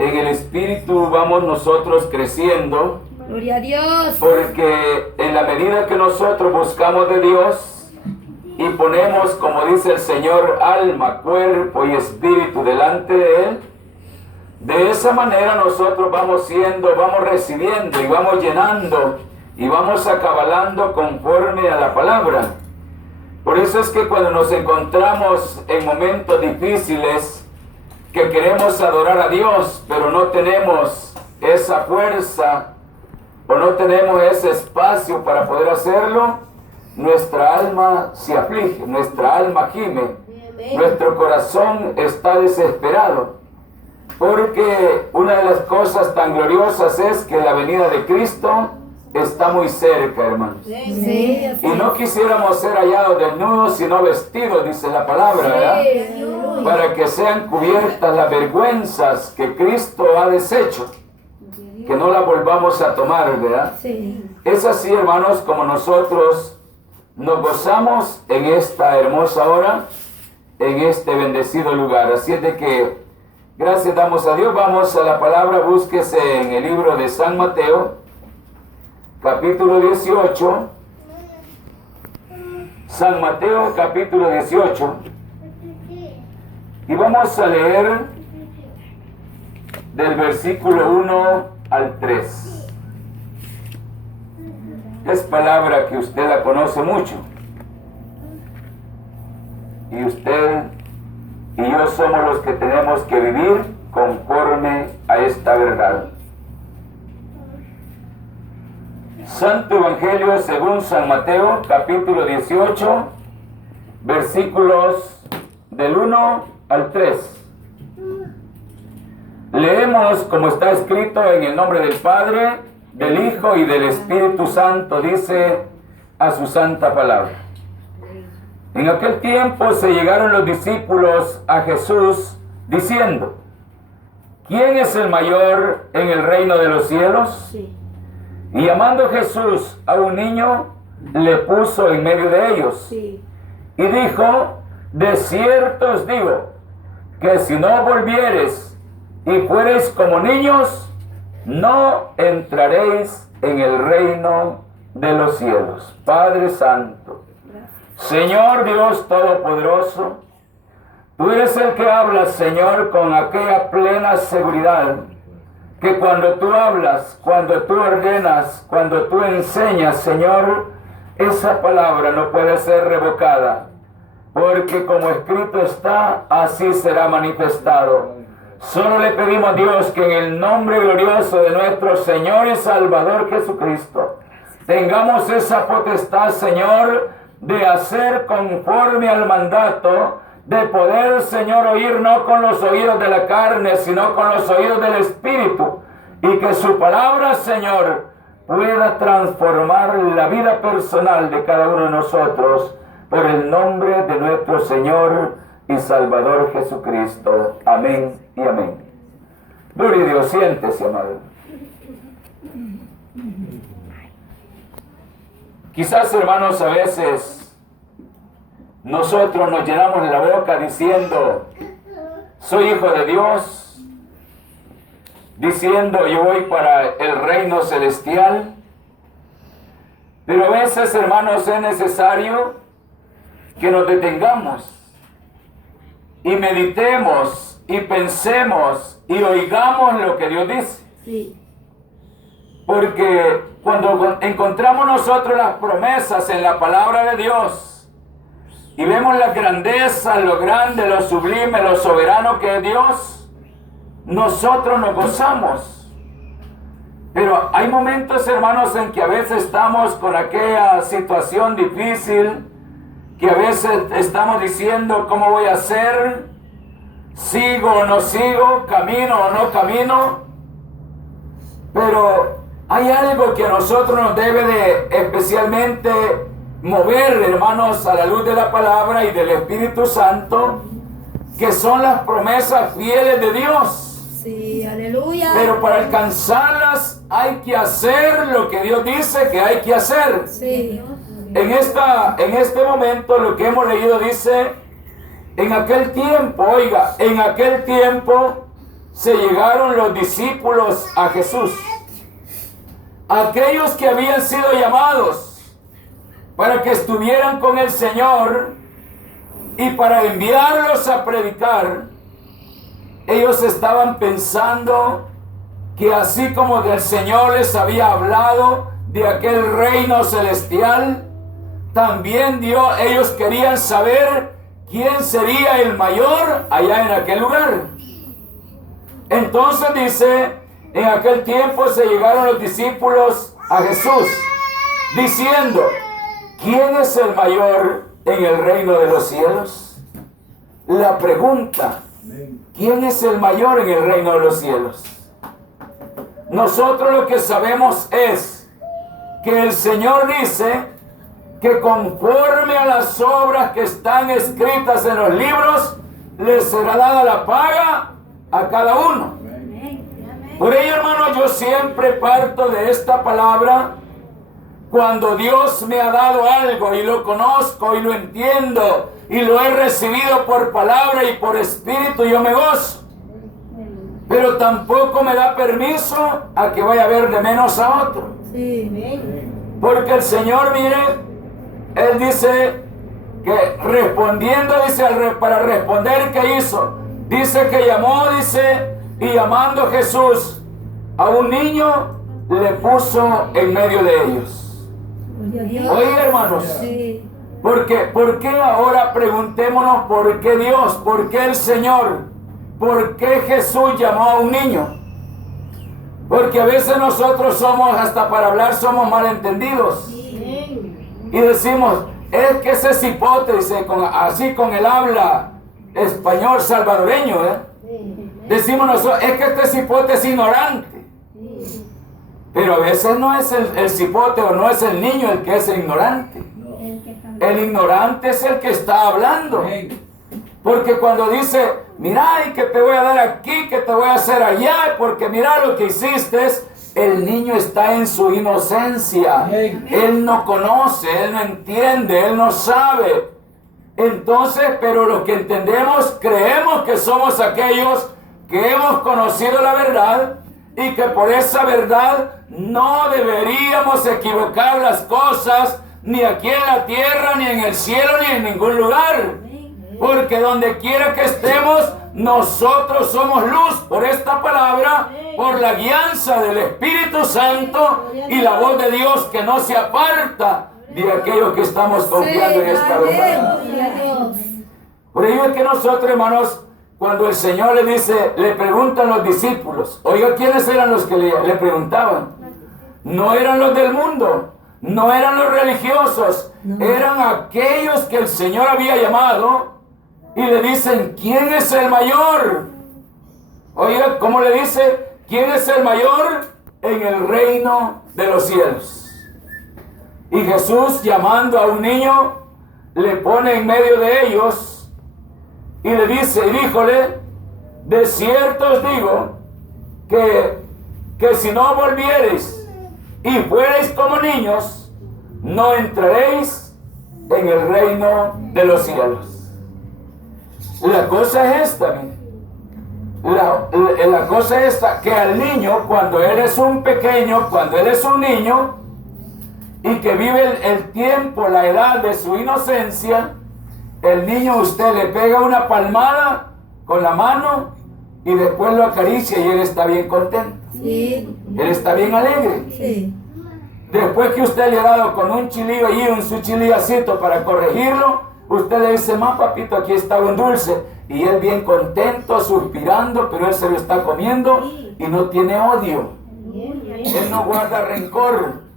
En el Espíritu vamos nosotros creciendo. Gloria a Dios. Porque en la medida que nosotros buscamos de Dios y ponemos, como dice el Señor, alma, cuerpo y espíritu delante de Él, de esa manera nosotros vamos recibiendo y vamos llenando y vamos acabalando conforme a la palabra. Por eso es que cuando nos encontramos en momentos difíciles, que queremos adorar a Dios, pero no tenemos esa fuerza o no tenemos ese espacio para poder hacerlo, nuestra alma se aflige, nuestra alma gime, nuestro corazón está desesperado, porque una de las cosas tan gloriosas es que la venida de Cristo está muy cerca, hermanos. Sí, Y no quisiéramos ser hallados desnudos, sino vestidos, dice la palabra, ¿verdad? Para que sean cubiertas las vergüenzas que Cristo ha deshecho, que no las volvamos a tomar, ¿verdad? Sí. Es así, hermanos, como nosotros nos gozamos en esta hermosa hora, en este bendecido lugar. Así es de que gracias damos a Dios. Vamos a la palabra, búsquese en el libro de San Mateo, capítulo 18. San Mateo, capítulo 18. Y vamos a leer del versículo 1 al 3. Es palabra que usted la conoce mucho. Y usted y yo somos los que tenemos que vivir conforme a esta verdad. Santo Evangelio según San Mateo, capítulo 18, versículos del 1 al 3. Leemos como está escrito en el nombre del Padre, del Hijo y del Espíritu Santo, dice a su santa palabra. En aquel tiempo se llegaron los discípulos a Jesús diciendo: ¿quién es el mayor en el reino de los cielos? Sí. Y llamando Jesús a un niño, le puso en medio de ellos. Sí. Y dijo: de cierto os digo, que si no volviereis y fuereis como niños, no entraréis en el reino de los cielos. Padre Santo, Señor Dios Todopoderoso, tú eres el que hablas, Señor, con aquella plena seguridad, que cuando tú hablas, cuando tú ordenas, cuando tú enseñas, Señor, esa palabra no puede ser revocada, porque como escrito está, así será manifestado. Solo le pedimos a Dios que en el nombre glorioso de nuestro Señor y Salvador Jesucristo, tengamos esa potestad, Señor, de hacer conforme al mandato, de poder, Señor, oír no con los oídos de la carne, sino con los oídos del Espíritu, y que su palabra, Señor, pueda transformar la vida personal de cada uno de nosotros, por el nombre de nuestro Señor y Salvador Jesucristo. Amén y amén. Gloria a Dios. Siéntese, amado. Quizás, hermanos, a veces nosotros nos llenamos la boca diciendo: soy hijo de Dios, diciendo: yo voy para el reino celestial. Pero a veces, hermanos, es necesario que nos detengamos y meditemos y pensemos y oigamos lo que Dios dice. Sí. Porque cuando encontramos nosotros las promesas en la palabra de Dios y vemos la grandeza, lo grande, lo sublime, lo soberano que es Dios, nosotros nos gozamos. Pero hay momentos, hermanos, en que a veces estamos con aquella situación difícil, que a veces estamos diciendo: ¿cómo voy a hacer? ¿Sigo o no sigo? ¿Camino o no camino? Pero hay algo que a nosotros nos debe de especialmente mover, hermanos, a la luz de la palabra y del Espíritu Santo, que son las promesas fieles de Dios. Sí, aleluya. Pero para alcanzarlas hay que hacer lo que Dios dice que hay que hacer. Sí. En este momento lo que hemos leído dice: en aquel tiempo, oiga, en aquel tiempo se llegaron los discípulos a Jesús, aquellos que habían sido llamados para que estuvieran con el Señor y para enviarlos a predicar. Ellos estaban pensando que así como el Señor les había hablado de aquel reino celestial, también ellos querían saber quién sería el mayor allá en aquel lugar. Entonces dice, en aquel tiempo se llegaron los discípulos a Jesús, diciendo, ¿quién es el mayor en el reino de los cielos? La pregunta, ¿quién es el mayor en el reino de los cielos? Nosotros lo que sabemos es que el Señor dice que conforme a las obras que están escritas en los libros, les será dada la paga a cada uno. Por ello, hermano, yo siempre parto de esta palabra. Cuando Dios me ha dado algo y lo conozco y lo entiendo y lo he recibido por palabra y por espíritu, yo me gozo. Pero tampoco me da permiso a que vaya a ver de menos a otro. Porque el Señor, mire, Él dice que respondiendo, dice, para responder, ¿qué hizo? Dice que llamó, dice, y llamando a Jesús a un niño, le puso en medio de ellos. Oye, hermanos, ¿por qué ahora preguntémonos por qué Dios, por qué el Señor, por qué Jesús llamó a un niño? Porque a veces nosotros somos, hasta para hablar, somos malentendidos. Y decimos, es que ese cipote, dice, así con el habla español salvadoreño, decimos nosotros, es que este cipote es ignorante. Pero a veces no es el cipote o no es el niño el que es el ignorante. El ignorante es el que está hablando. Porque cuando dice, mira, y que te voy a dar aquí, que te voy a hacer allá, porque mira lo que hiciste, el niño está en su inocencia. Él no conoce, él no entiende, él no sabe. Entonces, pero lo que entendemos, creemos que somos aquellos que hemos conocido la verdad y que por esa verdad no deberíamos equivocar las cosas, ni aquí en la tierra, ni en el cielo, ni en ningún lugar. Porque donde quiera que estemos, nosotros somos luz por esta palabra, por la guianza del Espíritu Santo y la voz de Dios que no se aparta de aquello que estamos confiando en esta verdad. Por ello es que nosotros, hermanos, cuando el Señor le dice, le preguntan los discípulos, oiga, ¿quiénes eran los que le preguntaban? No eran los del mundo, no eran los religiosos, eran aquellos que el Señor había llamado. Y le dicen, ¿quién es el mayor? Oiga, ¿cómo le dice? ¿Quién es el mayor en el reino de los cielos? Y Jesús, llamando a un niño, le pone en medio de ellos y le dice, y díjole, de cierto os digo que si no volviereis y fuereis como niños, no entraréis en el reino de los cielos. La cosa es esta, la cosa es esta, que al niño, cuando él es un pequeño, cuando él es un niño, y que vive el tiempo, la edad de su inocencia, el niño usted le pega una palmada con la mano y después lo acaricia y él está bien contento. Sí. Él está bien alegre. Sí. Después que usted le ha dado con un chilillo allí, su chilillacito para corregirlo, usted le dice, más papito, aquí está un dulce. Y él bien contento, suspirando, pero él se lo está comiendo y no tiene odio. Él no guarda rencor.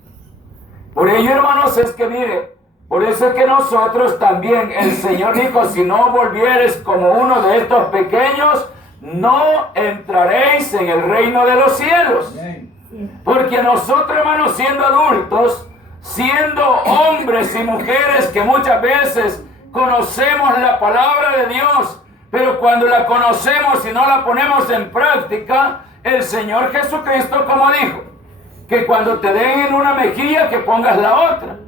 Por ello, hermanos, es que mire, por eso es que nosotros también, el Señor dijo, si no volvieres como uno de estos pequeños, no entraréis en el reino de los cielos. Porque nosotros, hermanos, siendo adultos, siendo hombres y mujeres que muchas veces conocemos la palabra de Dios, pero cuando la conocemos y no la ponemos en práctica, el Señor Jesucristo, como dijo, que cuando te den en una mejilla, que pongas la otra.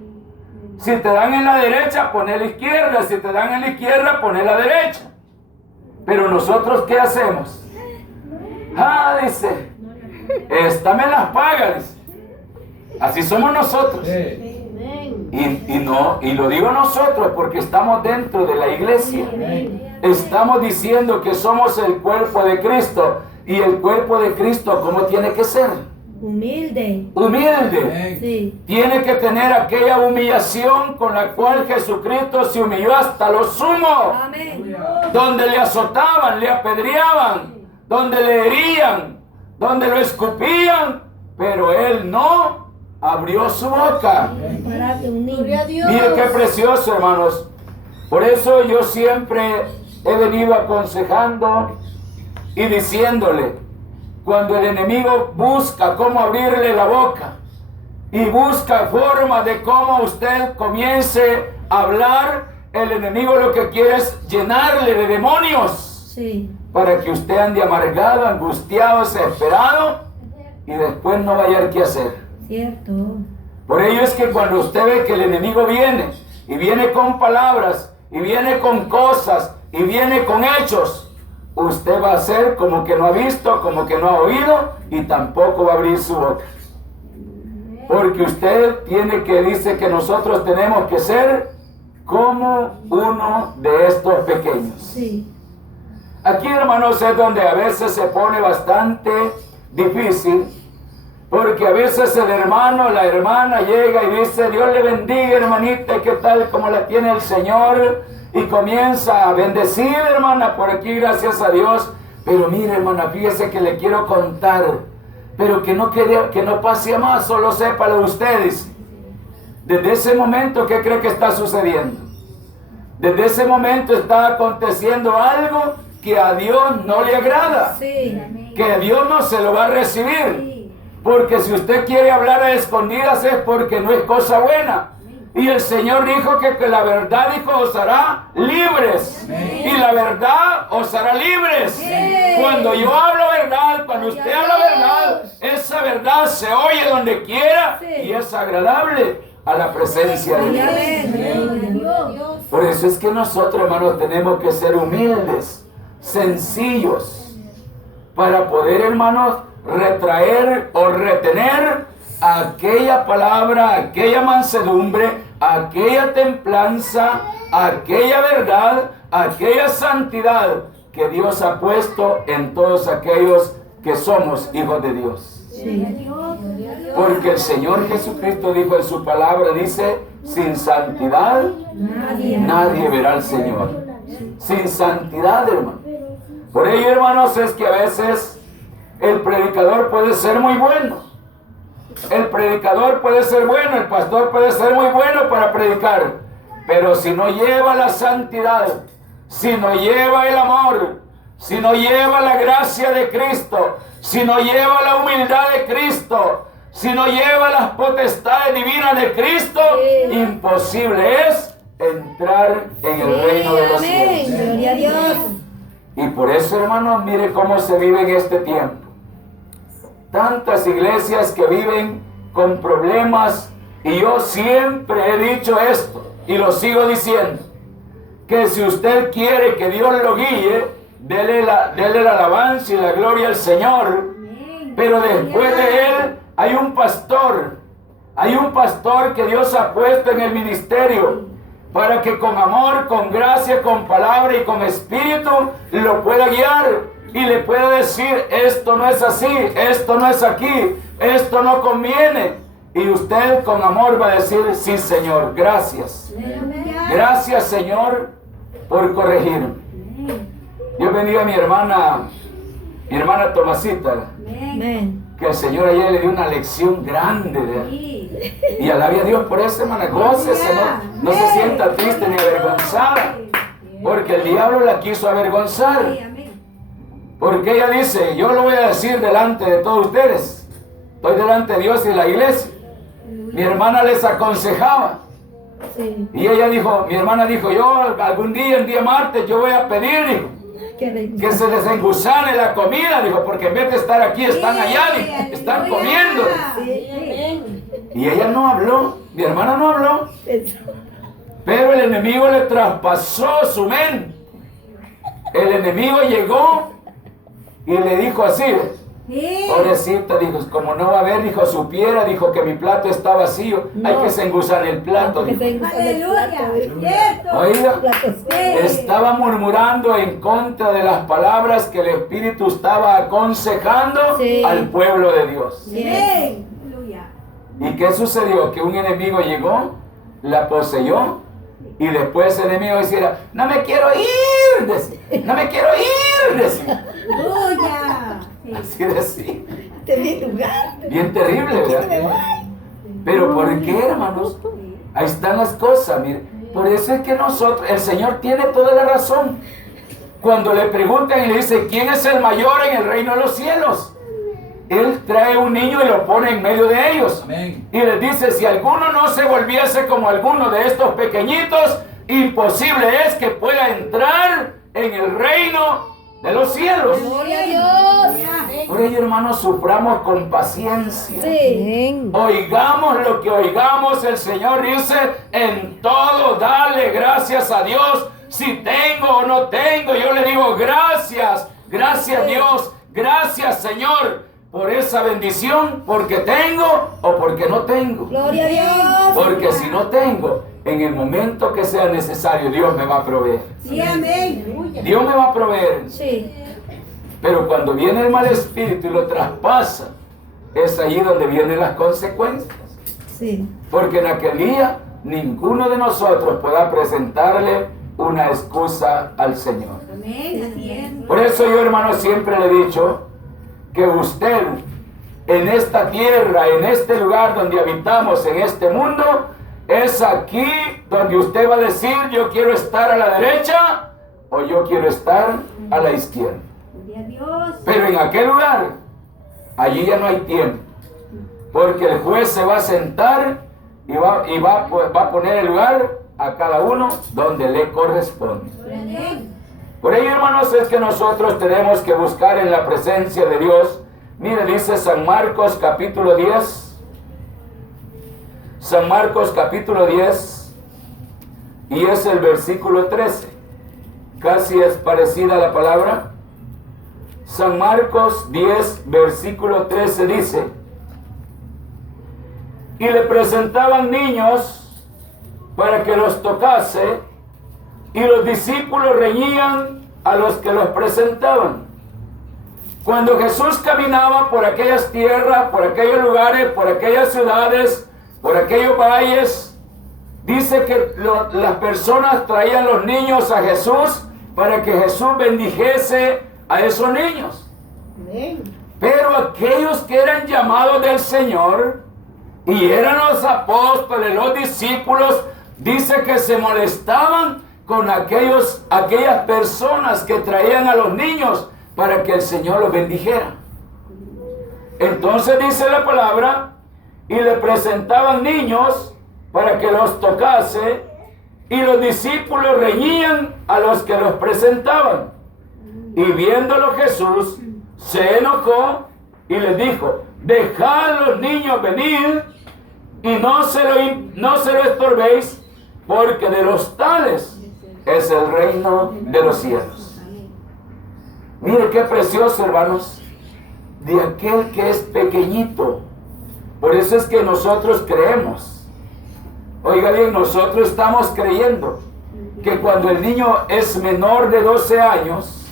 Si te dan en la derecha, poné la izquierda. Si te dan en la izquierda, poné la derecha. Pero nosotros, ¿qué hacemos? dice, esta me las paga, dice. Así somos nosotros. Y lo digo nosotros porque estamos dentro de la iglesia. Estamos diciendo que somos el cuerpo de Cristo. Y el cuerpo de Cristo, ¿cómo tiene que ser? Humilde. Humilde. Sí. Tiene que tener aquella humillación con la cual Jesucristo se humilló hasta lo sumo. Amén. Donde le azotaban, le apedreaban, donde le herían, donde lo escupían, pero Él no abrió su boca. Párate, un niño. Mire qué precioso, hermanos. Por eso yo siempre he venido aconsejando y diciéndole, cuando el enemigo busca cómo abrirle la boca y busca forma de cómo usted comience a hablar, el enemigo lo que quiere es llenarle de demonios. Sí. Para que usted ande amargado, angustiado, desesperado y después no vaya a ver qué hacer. Cierto. Por ello es que cuando usted ve que el enemigo viene y viene con palabras y viene con cosas y viene con hechos, usted va a hacer como que no ha visto, como que no ha oído y tampoco va a abrir su boca. Porque usted dice que nosotros tenemos que ser como uno de estos pequeños. Sí. Aquí, hermanos, es donde a veces se pone bastante difícil, porque a veces el hermano, la hermana llega y dice, Dios le bendiga, hermanita, ¿qué tal? ¿Cómo la tiene el Señor? Y comienza a bendecir, hermana, por aquí, gracias a Dios. Pero mire, hermana, fíjese que le quiero contar, pero que no pase a más, solo sépalo ustedes. Desde ese momento, ¿qué cree que está sucediendo? Desde ese momento está aconteciendo algo que a Dios no le agrada, Sí. que a Dios no se lo va a recibir, porque si usted quiere hablar a escondidas es porque no es cosa buena. Y el Señor dijo que la verdad, dijo, os hará libres. Y la verdad os hará libres. Cuando yo hablo verdad, cuando usted habla verdad, esa verdad se oye donde quiera y es agradable a la presencia de Dios. Por eso es que nosotros, hermanos, tenemos que ser humildes, sencillos, para poder, hermanos, retraer o retener aquella palabra, aquella mansedumbre, aquella templanza, aquella verdad, aquella santidad que Dios ha puesto en todos aquellos que somos hijos de Dios. Sí. Porque el Señor Jesucristo dijo en su palabra, dice, sin santidad nadie verá al Señor. Sin santidad, hermano. Por ello, hermanos, es que a veces el predicador puede ser muy bueno. El predicador puede ser bueno, el pastor puede ser muy bueno para predicar, pero si no lleva la santidad, si no lleva el amor, si no lleva la gracia de Cristo, si no lleva la humildad de Cristo, si no lleva las potestades divinas de Cristo, imposible es entrar en el reino de los cielos. Gloria a Dios. Y por eso, hermanos, mire cómo se vive en este tiempo. Tantas iglesias que viven con problemas, y yo siempre he dicho esto y lo sigo diciendo, que si usted quiere que Dios lo guíe, dele la alabanza y la gloria al Señor, pero después de él hay un pastor que Dios ha puesto en el ministerio para que con amor, con gracia, con palabra y con espíritu lo pueda guiar y le pueda decir, esto no es así, esto no es aquí, esto no conviene. Y usted con amor va a decir, sí, Señor, gracias. Gracias, Señor, por corregirme. Yo bendiga a mi hermana Tomasita, que el Señor ayer le dio una lección grande. Y alabe a Dios por eso, hermana, gócese, no se sienta triste ni avergonzada, porque el diablo la quiso avergonzar. Porque ella dice, yo lo voy a decir delante de todos ustedes. Estoy delante de Dios y la iglesia. Mi hermana les aconsejaba. Sí. Y ella dijo, mi hermana dijo, yo algún día, el día martes, yo voy a pedir, dijo, que se les engusane la comida, dijo, porque en vez de estar aquí, están allá, dijo, están comiendo. Y ella no habló, mi hermana no habló. Pero el enemigo le traspasó su mente. El enemigo llegó y le dijo así, Pobrecita, dijo, como no va a haber, dijo, supiera, dijo que mi plato está vacío, No. hay que se engusar el plato. Que Dijo. se usa el plato, ¿eh? Oiga, Plato, sí. estaba murmurando en contra de las palabras que el Espíritu estaba aconsejando Sí. al pueblo de Dios. Sí. ¿Y qué sucedió? Que un enemigo llegó, la poseyó, y después el enemigo decía, no me quiero ir, decía, no me quiero ir, decía. Así decía. Este es mi lugar. Bien terrible, ¿verdad? Pero ¿por qué, hermanos? Ahí están las cosas, mire. Por eso es que nosotros, el Señor tiene toda la razón. Cuando le preguntan y le dicen, ¿quién es el mayor en el reino de los cielos? Él trae un niño y lo pone en medio de ellos. Amén. Y les dice, si alguno no se volviese como alguno de estos pequeñitos, imposible es que pueda entrar en el reino de los cielos. Gloria a Dios. Por ello, hermanos, suframos con paciencia. Sí. Oigamos lo que oigamos, el Señor dice, en todo dale gracias a Dios. Si tengo o no tengo, yo le digo gracias, gracias Dios, gracias Señor por esa bendición, porque tengo o porque no tengo. Gloria a Dios. Porque si no tengo, en el momento que sea necesario, Dios me va a proveer. Sí, amén. Dios me va a proveer. Sí. Pero cuando viene el mal espíritu y lo traspasa, es allí donde vienen las consecuencias. Sí. Porque en aquel día ninguno de nosotros pueda presentarle una excusa al Señor. Por eso yo, hermano, siempre le he dicho que usted en esta tierra, en este lugar donde habitamos, en este mundo, es aquí donde usted va a decir, yo quiero estar a la derecha o yo quiero estar a la izquierda. Pero en aquel lugar, allí ya no hay tiempo, porque el juez se va a sentar y va a poner el lugar a cada uno donde le corresponde. Por ello, hermanos, es que nosotros tenemos que buscar en la presencia de Dios. Mire, dice San Marcos capítulo 10. San Marcos capítulo 10 y es el versículo 13. Casi es parecida la palabra. San Marcos 10, versículo 13 dice: y le presentaban niños para que los tocase, y los discípulos reñían a los que los presentaban. Cuando Jesús caminaba por aquellas tierras, por aquellos lugares, por aquellas ciudades, por aquellos valles, dice que las personas traían los niños a Jesús para que Jesús bendijese a esos niños. Pero aquellos que eran llamados del Señor y eran los apóstoles, los discípulos, dice que se molestaban con aquellas personas que traían a los niños para que el Señor los bendijera. Entonces dice la palabra, y le presentaban niños para que los tocase, y los discípulos reñían a los que los presentaban. Y viéndolo Jesús, se enojó y les dijo: dejad los niños venir y no se lo estorbéis, porque de los tales es el reino de los cielos. Mire qué precioso, hermanos, de aquel que es pequeñito. Por eso es que nosotros creemos. Oiga bien, nosotros estamos creyendo que cuando el niño es menor de 12 años,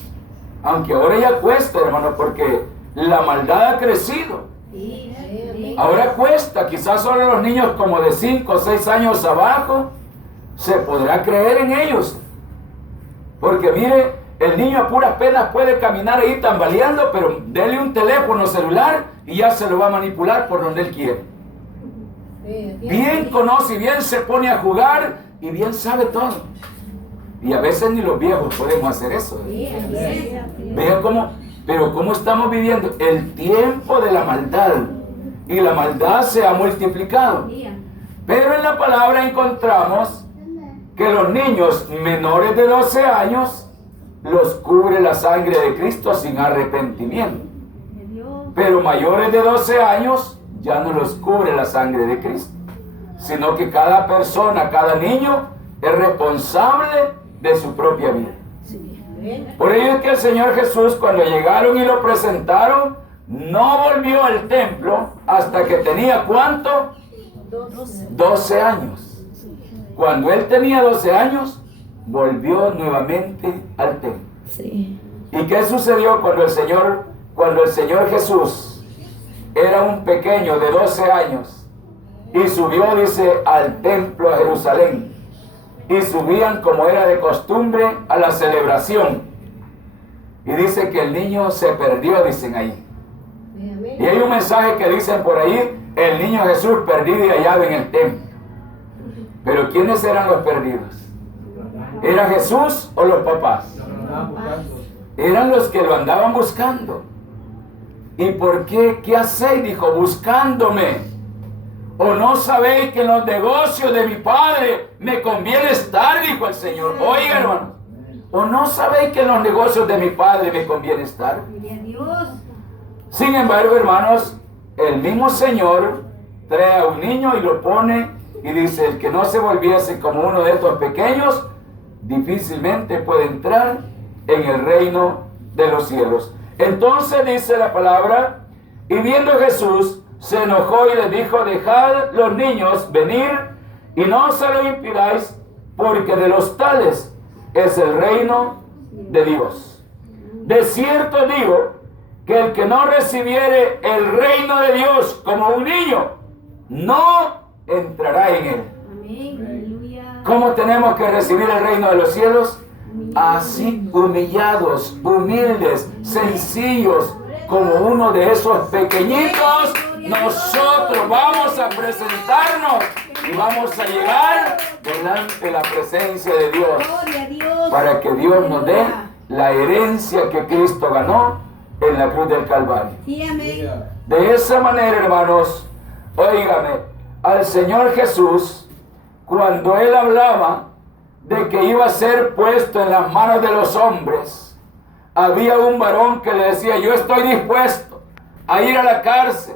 aunque ahora ya cuesta, hermano, porque la maldad ha crecido. Ahora cuesta, quizás solo los niños como de 5 o 6 años abajo se podrá creer en ellos. Porque mire, el niño a puras penas puede caminar ahí tambaleando, pero dele un teléfono celular y ya se lo va a manipular por donde él quiere. Bien conoce y bien se pone a jugar y bien sabe todo. Y a veces ni los viejos podemos hacer eso. Vean cómo estamos viviendo el tiempo de la maldad. Y la maldad se ha multiplicado. Pero en la palabra encontramos que los niños menores de 12 años los cubre la sangre de Cristo sin arrepentimiento. Pero mayores de 12 años ya no los cubre la sangre de Cristo, sino que cada persona, cada niño es responsable de su propia vida. Por ello es que el Señor Jesús, cuando llegaron y lo presentaron, no volvió al templo hasta que tenía ¿cuánto? 12 años. Cuando él tenía 12 años, volvió nuevamente al templo. Sí. ¿Y qué sucedió cuando el Señor Jesús era un pequeño de 12 años y subió, dice, al templo a Jerusalén? Y subían como era de costumbre a la celebración. Y dice que el niño se perdió, dicen ahí. Y hay un mensaje que dicen por ahí, el niño Jesús perdido y hallado en el templo. Pero ¿quiénes eran los perdidos? ¿Era Jesús o los papás? Eran los que lo andaban buscando. ¿Y por qué? ¿Qué hacéis? Dijo, buscándome. ¿O no sabéis que en los negocios de mi Padre me conviene estar? Dijo el Señor. Oiga, hermano. ¿O no sabéis que en los negocios de mi Padre me conviene estar? Sin embargo, hermanos, el mismo Señor trae a un niño y lo pone y dice, el que no se volviese como uno de estos pequeños, difícilmente puede entrar en el reino de los cielos. Entonces dice la palabra, y viendo Jesús, se enojó y les dijo, dejad los niños venir y no se lo impidáis, porque de los tales es el reino de Dios. De cierto digo, que el que no recibiere el reino de Dios como un niño, no entrará en él. Amén. ¿Cómo tenemos que recibir el reino de los cielos? Así, humillados, humildes, sencillos, como uno de esos pequeñitos, nosotros vamos a presentarnos y vamos a llegar delante de la presencia de Dios, para que Dios nos dé la herencia que Cristo ganó en la cruz del Calvario. De esa manera, hermanos, óigame, al Señor Jesús, cuando Él hablaba de que iba a ser puesto en las manos de los hombres, había un varón que le decía, yo estoy dispuesto a ir a la cárcel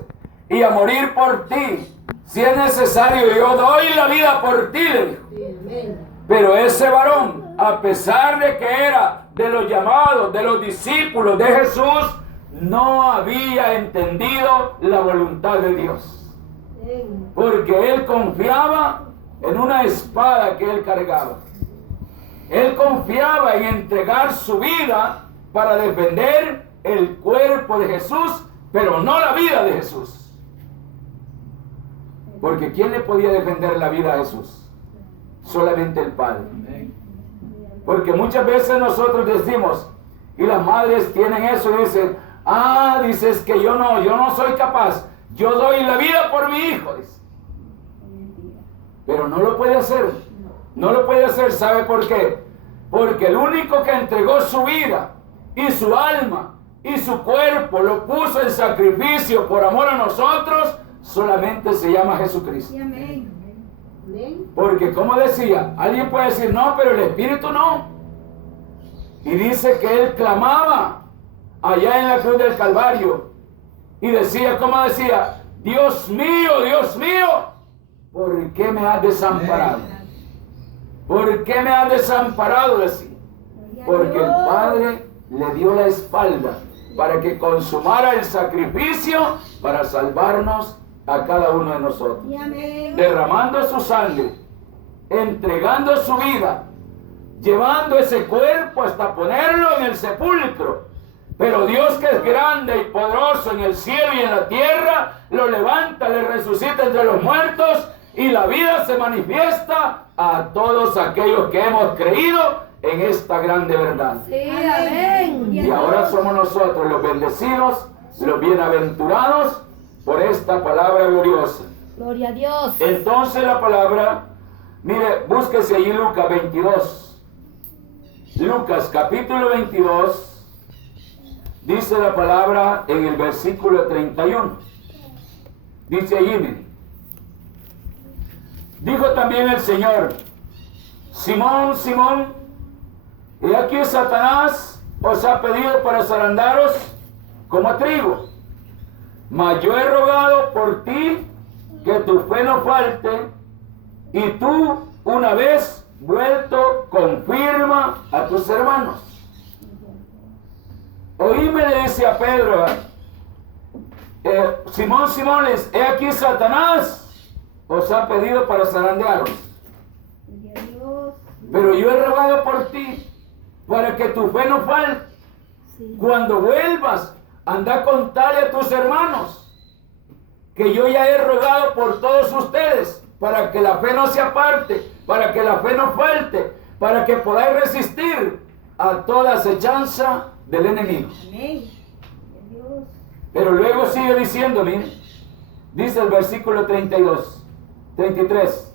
y a morir por ti. Si es necesario, yo doy la vida por ti, le dijo. Pero ese varón, a pesar de que era de los llamados, de los discípulos de Jesús, no había entendido la voluntad de Dios. Porque él confiaba en una espada que él cargaba. Él confiaba en entregar su vida para defender el cuerpo de Jesús, pero no la vida de Jesús. Porque ¿quién le podía defender la vida a Jesús? Solamente el Padre. Porque muchas veces nosotros decimos, y las madres tienen eso y dicen, dices que yo no soy capaz, yo doy la vida por mi hijo, dice. Pero no lo puede hacer, no lo puede hacer. ¿Sabe por qué? Porque el único que entregó su vida y su alma y su cuerpo, lo puso en sacrificio por amor a nosotros, solamente se llama Jesucristo. Porque como decía, alguien puede decir, no, pero el Espíritu no. Y dice que él clamaba allá en la cruz del Calvario y decía, ¿cómo decía? Dios mío, ¿por qué me has desamparado? ¿Por qué me has desamparado? Decía. Porque el Padre le dio la espalda para que consumara el sacrificio para salvarnos a cada uno de nosotros, derramando su sangre, entregando su vida, llevando ese cuerpo hasta ponerlo en el sepulcro. Pero Dios, que es grande y poderoso en el cielo y en la tierra, lo levanta, le resucita entre los muertos, y la vida se manifiesta a todos aquellos que hemos creído en esta grande verdad. Y ahora somos nosotros los bendecidos, los bienaventurados por esta palabra gloriosa. Gloria a Dios. Entonces la palabra, mire, búsquese allí Lucas 22. Lucas capítulo 22, dice la palabra en el versículo 31. Dice allí, mire, dijo también el Señor, Simón, Simón, he aquí Satanás os ha pedido para zarandaros como trigo. Mas yo he rogado por ti que tu fe no falte, y tú, una vez vuelto, confirma a tus hermanos. Oíme, le dice a Pedro, Simón, Simones, he aquí Satanás os ha pedido para zarandearos. Gloria a Dios. Pero yo he rogado por ti, para que tu fe no falte. Sí. Cuando vuelvas, anda a contarle a tus hermanos que yo ya he rogado por todos ustedes, para que la fe no se aparte, para que la fe no falte, para que podáis resistir a toda acechanza del enemigo. Amén. Gloria a Dios. Pero luego sigue diciendo, miren, dice el versículo 33.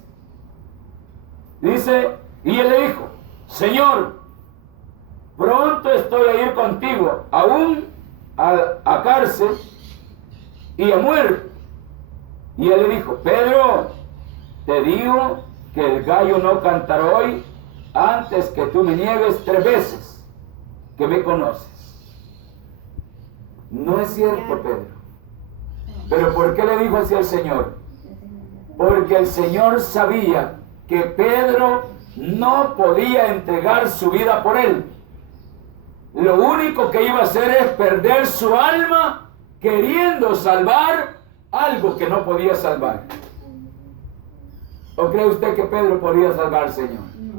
Dice, y él le dijo, Señor, pronto estoy a ir contigo, aún a cárcel y a muerte. Y él le dijo, Pedro, te digo que el gallo no cantará hoy antes que tú me niegues 3 veces que me conoces. No es cierto, Pedro. Pero ¿por qué le dijo así al Señor? Porque el Señor sabía que Pedro no podía entregar su vida por él. Lo único que iba a hacer es perder su alma queriendo salvar algo que no podía salvar. ¿O cree usted que Pedro podía salvar al Señor? No.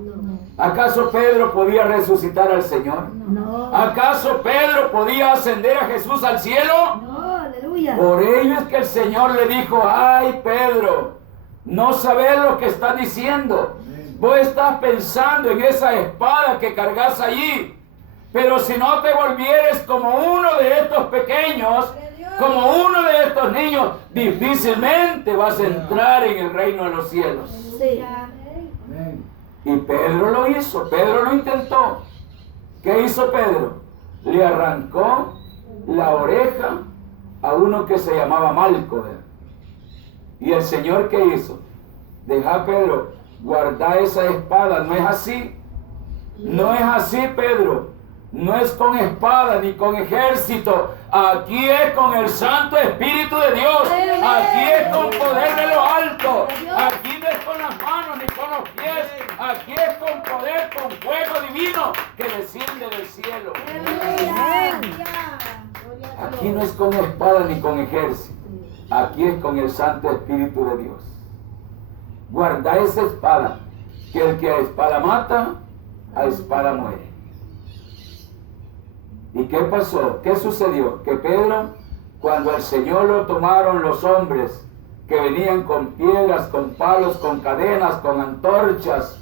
¿Acaso Pedro podía resucitar al Señor? No. ¿Acaso Pedro podía ascender a Jesús al cielo? No, aleluya. Por ello es que el Señor le dijo, ay Pedro, no sabes lo que estás diciendo. Vos estás pensando en esa espada que cargas allí. Pero si no te volvieres como uno de estos pequeños, como uno de estos niños, difícilmente vas a entrar en el reino de los cielos. Sí. Y Pedro lo hizo, Pedro lo intentó. ¿Qué hizo Pedro? Le arrancó la oreja a uno que se llamaba Malco. Y el Señor, ¿qué hizo? Deja, Pedro, guarda esa espada. No es así. No es así, Pedro. No es con espada ni con ejército. Aquí es con el Santo Espíritu de Dios. Aquí es con poder de lo alto. Aquí no es con las manos ni con los pies. Aquí es con poder, con fuego divino que desciende del cielo. Aquí no es con espada ni con ejército. Aquí es con el Santo Espíritu de Dios. Guarda esa espada, que el que a espada mata, a espada muere. ¿Y qué pasó? ¿Qué sucedió? Que Pedro, cuando al Señor lo tomaron los hombres que venían con piedras, con palos, con cadenas, con antorchas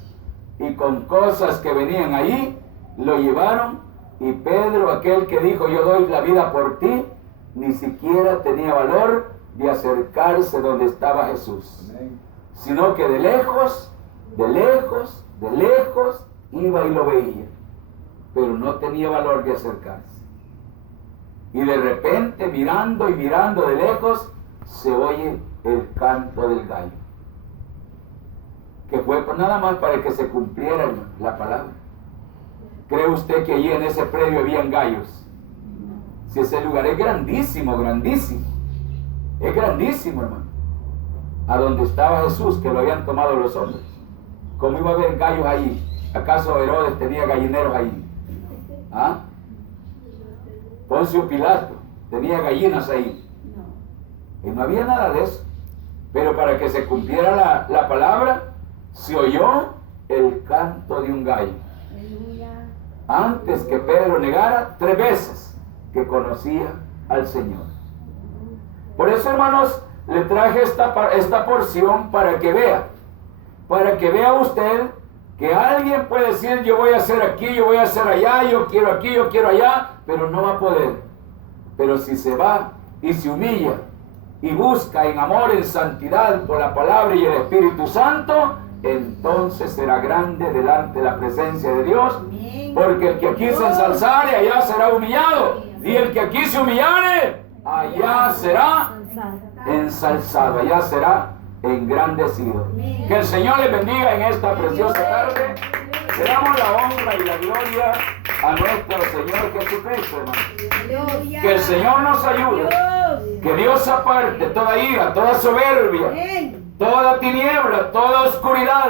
y con cosas que venían ahí, lo llevaron, y Pedro, aquel que dijo yo doy la vida por ti, ni siquiera tenía valor de acercarse donde estaba Jesús. Amén. Sino que de lejos iba y lo veía, pero no tenía valor de acercarse. Y de repente, mirando y mirando de lejos, se oye el canto del gallo, que fue nada más para que se cumpliera la palabra. ¿Cree usted que allí en ese predio habían gallos? Si ese lugar es grandísimo, grandísimo, es grandísimo, hermano. A donde estaba Jesús, que lo habían tomado los hombres, ¿cómo iba a haber gallos ahí? ¿Acaso Herodes tenía gallineros ahí? ¿Ah? Poncio Pilato tenía gallinas ahí. Y no había nada de eso. Pero para que se cumpliera la palabra, se oyó el canto de un gallo. Antes que Pedro negara 3 veces que conocía al Señor. Por eso, hermanos, le traje esta porción para que vea usted que alguien puede decir yo voy a hacer aquí, yo voy a hacer allá, yo quiero aquí, yo quiero allá, pero no va a poder. Pero si se va y se humilla y busca en amor, en santidad por la palabra y el Espíritu Santo, entonces será grande delante de la presencia de Dios, porque el que aquí se ensalzare, allá será humillado, y el que aquí se humillare, allá será ensalzado, allá será engrandecido. Que el Señor les bendiga en esta preciosa tarde. Le damos la honra y la gloria a nuestro Señor Jesucristo, hermano. Que el Señor nos ayude, que Dios aparte toda ira, toda soberbia, toda tiniebla, toda oscuridad,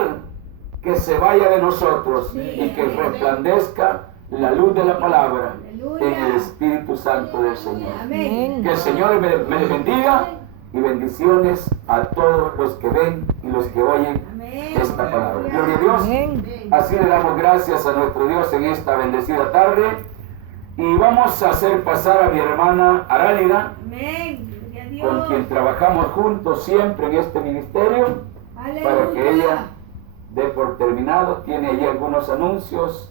que se vaya de nosotros y que resplandezca la luz de la palabra Aleluya. en el Espíritu Santo del Señor. Amén. Que el Señor me les bendiga y bendiciones a todos los que ven y los que oyen Amén. esta palabra. Gloria a Dios. Amén. Así le damos gracias a nuestro Dios en esta bendecida tarde. Y vamos a hacer pasar a mi hermana Arálida, Amén. Gloria a con Dios. quien trabajamos juntos siempre en este ministerio, para que ella dé por terminado. Tiene allí algunos anuncios.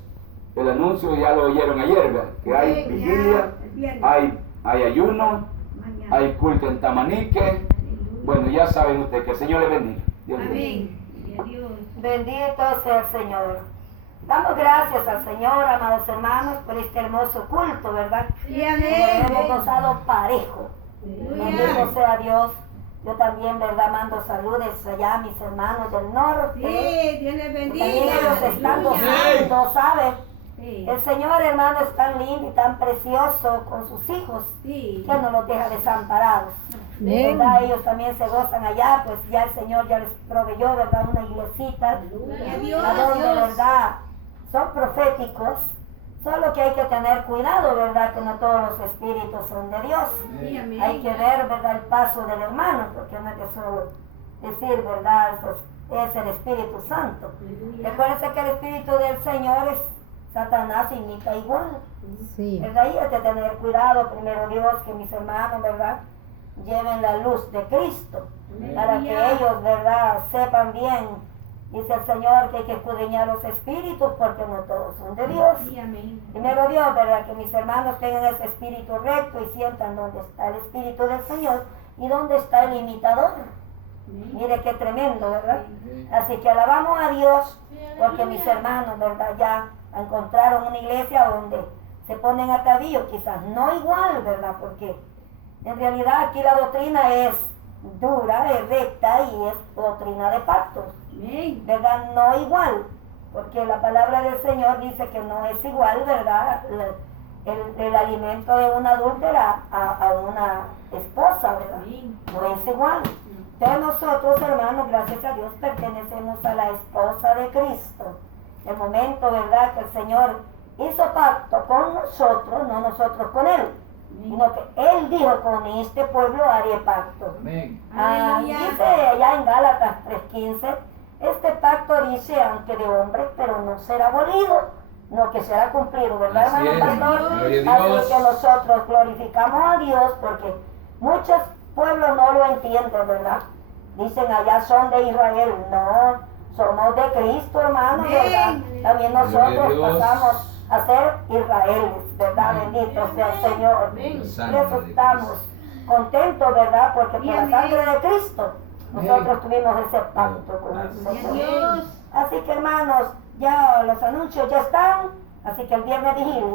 El anuncio ya lo oyeron ayer, ¿verdad? Que hay Amén, vigilia, ya, el viernes. hay ayuno, Mañana. hay culto en Tamanique. Aleluya. Bueno, ya saben ustedes, que el Señor les bendiga. Dios les bendiga. Amén. Gloria a Dios. Bendito sea el Señor. Damos gracias al Señor, amados hermanos, por este hermoso culto, ¿verdad? Sí, amén. Hemos gozado parejo. Bendito Aleluya. sea Dios. Yo también, ¿verdad? Mando saludos allá a mis hermanos del norte. Sí, Dios les bendiga. También ellos están Aleluya. gozando, ¿sabes? Sí. El Señor, hermano, es tan lindo y tan precioso con sus hijos Sí. que no los deja desamparados. ¿Verdad? Ellos también se gozan allá, pues ya el Señor ya les proveyó, ¿verdad? Una iglesita, Gloria a Dios. a donde, ¿verdad? Son proféticos, solo que hay que tener cuidado, ¿verdad? Que no todos los espíritus son de Dios. Sí, amén. Hay que ver, ¿verdad? El paso del hermano, porque no hay que solo decir, ¿verdad? Eso es el Espíritu Santo. Aleluya. Recuérdense que el Espíritu del Señor es Satanás, imita igual. Sí. ¿Verdad? Y hay que tener cuidado, primero Dios, que mis hermanos, ¿verdad? Lleven la luz de Cristo, para que Aleluya. ellos, ¿verdad? Sepan bien, dice el Señor, que hay que escudriñar los espíritus, porque no todos son de Dios. Sí, amén. Primero Dios, ¿verdad? Que mis hermanos tengan ese espíritu recto y sientan dónde está el Espíritu del Señor y dónde está el imitador. Amén. Mire qué tremendo, ¿verdad? Así que alabamos a Dios, porque mis hermanos, ¿verdad? Ya encontraron una iglesia donde se ponen a tabillo, quizás no igual, ¿verdad? Porque en realidad aquí la doctrina es dura, es recta y es doctrina de pactos, Amén. ¿verdad? No igual, porque la palabra del Señor dice que no es igual, ¿verdad? El alimento de una adúltera a una esposa, ¿verdad? Amén. No es igual. Entonces nosotros, hermanos, gracias a Dios, pertenecemos a la esposa de Cristo. El momento, ¿verdad?, que el Señor hizo pacto con nosotros, no nosotros con Él, sino que Él dijo, con este pueblo haré pacto. Aleluya. Dice allá en Gálatas 3:15, este pacto dice, aunque de hombre, pero no será abolido, no que será cumplido, ¿verdad, Así hermano es. pastor? Gloria a Dios. Así que nosotros glorificamos a Dios porque muchos pueblos no lo entienden, ¿verdad? Dicen, allá son de Israel. No, somos de Cristo, hermano, Amén. ¿verdad? También Gloria a nosotros Dios. pasamos a ser israelíes, ¿verdad? Amén. Bendito sea el Señor. Amén. Por Sangre eso de estamos contentos, ¿verdad? Porque por la Amén. sangre de Cristo nosotros tuvimos ese pacto con el Gracias. Señor. Dios. Así que, hermanos, ya los anuncios ya están, así que el viernes vigilia.